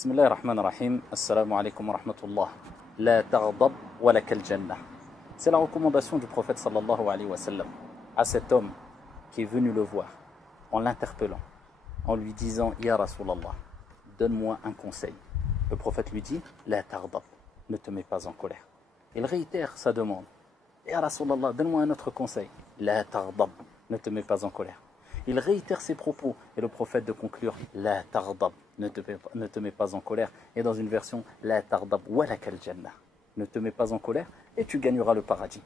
بسم الله الرحمن الرحيم. السلام عليكم ورحمة الله. لا تغضب ولك الجنة. C'est la recommandation du prophète sallallahu alayhi wa sallam à cet homme qui est venu le voir en l'interpellant, en lui disant Ya Rasulallah, donne-moi un conseil. Le prophète lui dit La taghdab, ne te mets pas en colère. Il réitère sa demande Ya Rasulallah, donne-moi un autre conseil. La taghdab, ne te mets pas en colère. Il réitère ses propos et le prophète de conclure La taghdab, ne te mets pas en colère. Et dans une version La taghdab walakal jannah, ne te mets pas en colère et tu gagneras le paradis.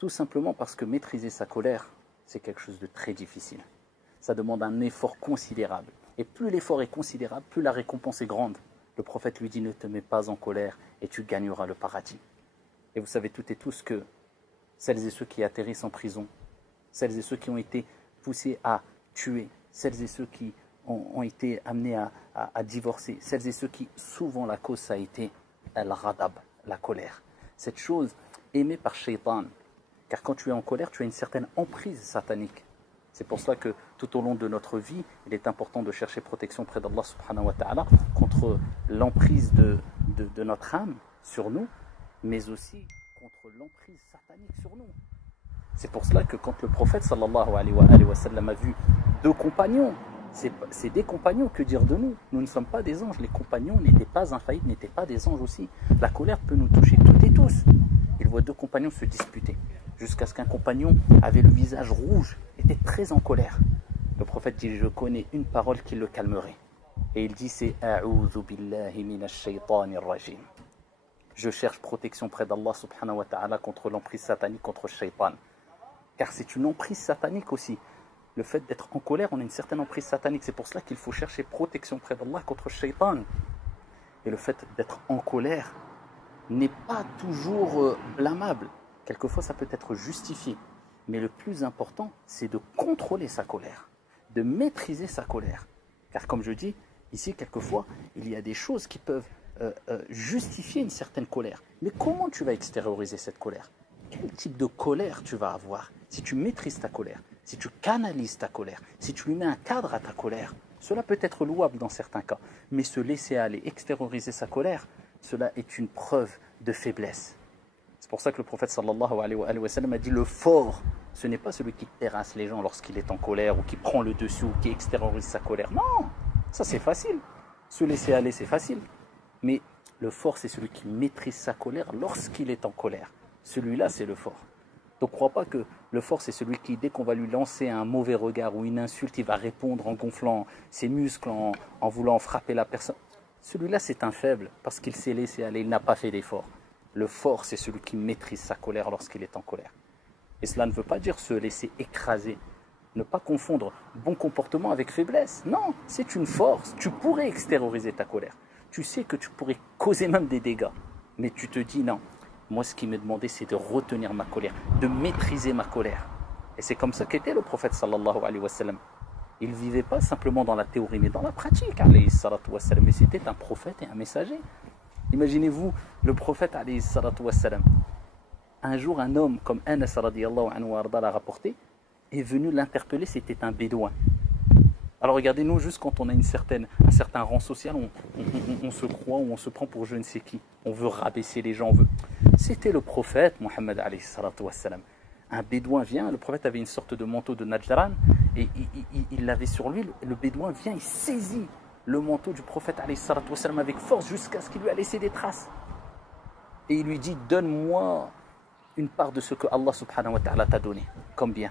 Tout simplement parce que maîtriser sa colère, c'est quelque chose de très difficile. Ça demande un effort considérable. Et plus l'effort est considérable, plus la récompense est grande. Le prophète lui dit ne te mets pas en colère et tu gagneras le paradis. Et vous savez toutes et tous que celles et ceux qui atterrissent en prison, celles et ceux qui ont été poussés à tuer, celles et ceux qui ont été amenés à divorcer, celles et ceux qui, souvent la cause ça a été al-ghadab, la colère. Cette chose aimée par Shaitan. Car quand tu es en colère, tu as une certaine emprise satanique. C'est pour cela que tout au long de notre vie, il est important de chercher protection près d'Allah subhanahu wa ta'ala contre l'emprise de notre âme sur nous, mais aussi contre l'emprise satanique sur nous. C'est pour cela que quand le prophète sallallahu alayhi wa sallam a vu deux compagnons, c'est des compagnons, que dire de nous? Nous ne sommes pas des anges, les compagnons n'étaient pas infaillibles, n'étaient pas des anges aussi. La colère peut nous toucher toutes et tous. Il voit deux compagnons se disputer, jusqu'à ce qu'un compagnon avait le visage rouge, était très en colère. Le prophète dit, je connais une parole qui le calmerait. Et il dit, c'est A'udhu billahi minash shaytanir rajim. Je cherche protection près d'Allah subhanahu wa ta'ala contre l'emprise satanique, contre Shaitan. Car c'est une emprise satanique aussi. Le fait d'être en colère, on a une certaine emprise satanique. C'est pour cela qu'il faut chercher protection près d'Allah contre Shaitan. Et le fait d'être en colère n'est pas toujours blâmable. Quelquefois, ça peut être justifié. Mais le plus important, c'est de contrôler sa colère, de maîtriser sa colère. Car comme je dis, ici, quelquefois, il y a des choses qui peuvent justifier une certaine colère. Mais comment tu vas extérioriser cette colère? Quel type de colère tu vas avoir? Si tu maîtrises ta colère, si tu canalises ta colère, si tu lui mets un cadre à ta colère, cela peut être louable dans certains cas. Mais se laisser aller, extérioriser sa colère, cela est une preuve de faiblesse. C'est pour ça que le prophète sallallahu alayhi wa sallam a dit le fort, ce n'est pas celui qui terrasse les gens lorsqu'il est en colère ou qui prend le dessus ou qui extériorise sa colère. Non, ça c'est facile. Se laisser aller, c'est facile. Mais le fort, c'est celui qui maîtrise sa colère lorsqu'il est en colère. Celui-là, c'est le fort. Donc, ne crois pas que le fort, c'est celui qui, dès qu'on va lui lancer un mauvais regard ou une insulte, il va répondre en gonflant ses muscles, en voulant frapper la personne. Celui-là, c'est un faible parce qu'il s'est laissé aller, il n'a pas fait d'effort. Le fort, c'est celui qui maîtrise sa colère lorsqu'il est en colère. Et cela ne veut pas dire se laisser écraser. Ne pas confondre bon comportement avec faiblesse. Non, c'est une force. Tu pourrais extérioriser ta colère. Tu sais que tu pourrais causer même des dégâts. Mais tu te dis non. Moi, ce qui m'est demandé, c'est de retenir ma colère, de maîtriser ma colère. Et c'est comme ça qu'était le prophète sallallahu alayhi wa sallam. Il ne vivait pas simplement dans la théorie, mais dans la pratique, alayhi salatu wa sallam. Mais c'était un prophète et un messager. Imaginez-vous le prophète, alayhi salatu wa sallam. Un jour, un homme comme Anas radiyallahu anhu wa arda l'a rapporté, est venu l'interpeller, c'était un bédouin. Alors regardez-nous, juste quand on a un certain rang social, on se croit ou on se prend pour je ne sais qui. On veut rabaisser les gens, C'était le prophète, Mohammed alayhi salatu wassalam. Un bédouin vient, le prophète avait une sorte de manteau de Najran, et il l'avait sur lui, le bédouin vient, il saisit le manteau du prophète alayhi salatu wassalam avec force jusqu'à ce qu'il lui a laissé des traces. Et il lui dit, donne-moi une part de ce que Allah subhanahu wa ta'ala t'a donné, comme bien.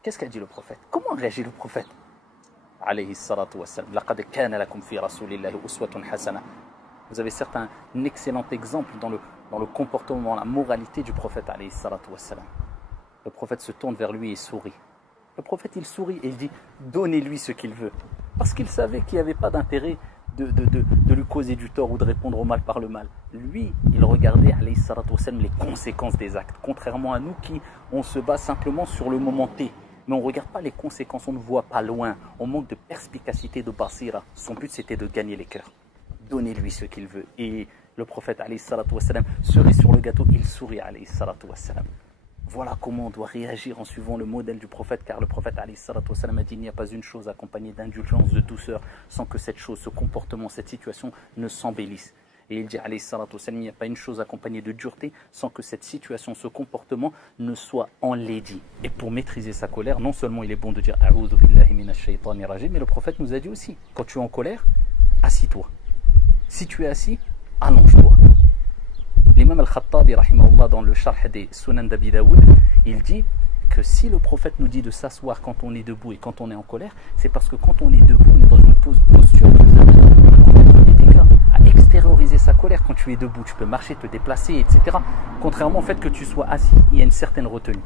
Qu'est-ce qu'a dit le prophète? Comment réagit le prophète? Alayhi salatu wassalam. Laqad kana lakum fi rasulillahi uswatun hasana. Vous avez certes un excellent exemple dans le comportement, la moralité du prophète alayhi salatu wassalam. Le prophète se tourne vers lui et sourit. Le prophète il sourit et il dit donnez-lui ce qu'il veut. Parce qu'il savait qu'il n'y avait pas d'intérêt de lui causer du tort ou de répondre au mal par le mal. Lui, il regardait alayhi salatu wassalam les conséquences des actes. Contrairement à nous qui on se base simplement sur le moment T. Mais on ne regarde pas les conséquences, on ne voit pas loin. On manque de perspicacité, de basira. Son but, c'était de gagner les cœurs. Donnez-lui ce qu'il veut. Et le prophète, alayhi salatu wassalam, cerise sur le gâteau, il sourit, alayhi salatu wassalam. Voilà comment on doit réagir en suivant le modèle du prophète, car le prophète alayhi salatu wassalam a dit: il n'y a pas une chose accompagnée d'indulgence, de douceur, sans que cette chose, ce comportement, cette situation ne s'embellisse. Et il dit alayhi salatu wassalam: il n'y a pas une chose accompagnée de dureté, sans que cette situation, ce comportement ne soit enlaidi. Et pour maîtriser sa colère, non seulement il est bon de dire A'udhu billahi minash shaytanir rajim, mais le prophète nous a dit aussi: quand tu es en colère, assis-toi. Si tu es assis, allonge-toi. L'imam al-Khattabi, rahimahullah, dans le Sharh des Sunan d'Abi Daoud, il dit que si le prophète nous dit de s'asseoir quand on est debout et quand on est en colère, c'est parce que quand on est debout, on est dans une posture qui nous amène à commettre des dégâts, à extérioriser sa colère. Quand tu es debout, tu peux marcher, te déplacer, etc. Contrairement au fait que tu sois assis, il y a une certaine retenue.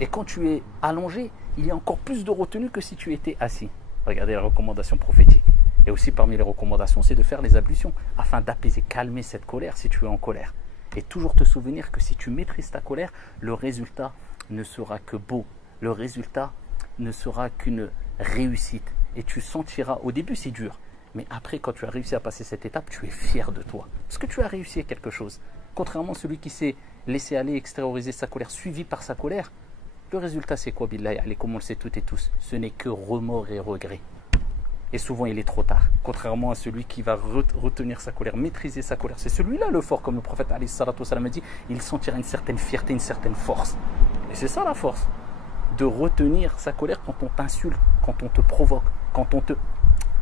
Et quand tu es allongé, il y a encore plus de retenue que si tu étais assis. Regardez les recommandations prophétiques. Et aussi parmi les recommandations, c'est de faire les ablutions afin d'apaiser, calmer cette colère si tu es en colère. Et toujours te souvenir que si tu maîtrises ta colère, le résultat ne sera que beau. Le résultat ne sera qu'une réussite. Et tu sentiras, au début c'est dur, mais après quand tu as réussi à passer cette étape, tu es fier de toi. Parce que tu as réussi à quelque chose. Contrairement à celui qui s'est laissé aller extérioriser sa colère, suivi par sa colère, le résultat c'est quoi, billahi alaykum, comme on le sait toutes et tous, ce n'est que remords et regrets. Et souvent il est trop tard, contrairement à celui qui va retenir sa colère, maîtriser sa colère. C'est celui-là le fort, comme le prophète alayhi salatu wassalam a dit, il sentira une certaine fierté, une certaine force. Et c'est ça la force, de retenir sa colère quand on t'insulte, quand on te provoque,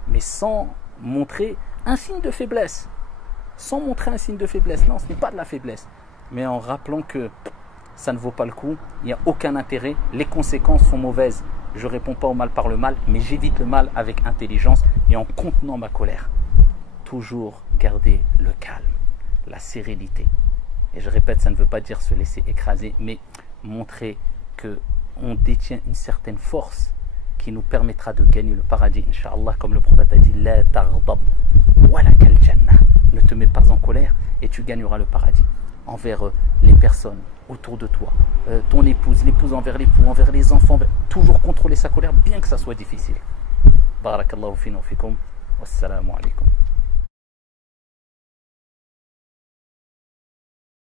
mais sans montrer un signe de faiblesse. Sans montrer un signe de faiblesse, non, ce n'est pas de la faiblesse. Mais en rappelant que ça ne vaut pas le coup, il n'y a aucun intérêt, les conséquences sont mauvaises. Je ne réponds pas au mal par le mal, mais j'évite le mal avec intelligence et en contenant ma colère. Toujours garder le calme, la sérénité. Et je répète, ça ne veut pas dire se laisser écraser, mais montrer qu'on détient une certaine force qui nous permettra de gagner le paradis, Inch'Allah, comme le prophète a dit, La taghdab walakal jannah. Ne te mets pas en colère et tu gagneras le paradis. Envers les personnes autour de toi, ton épouse, l'épouse envers l'époux, envers les enfants, toujours contrôler sa colère, bien que ça soit difficile. Barakallahu fina wa fikum. Wassalamu alaikum.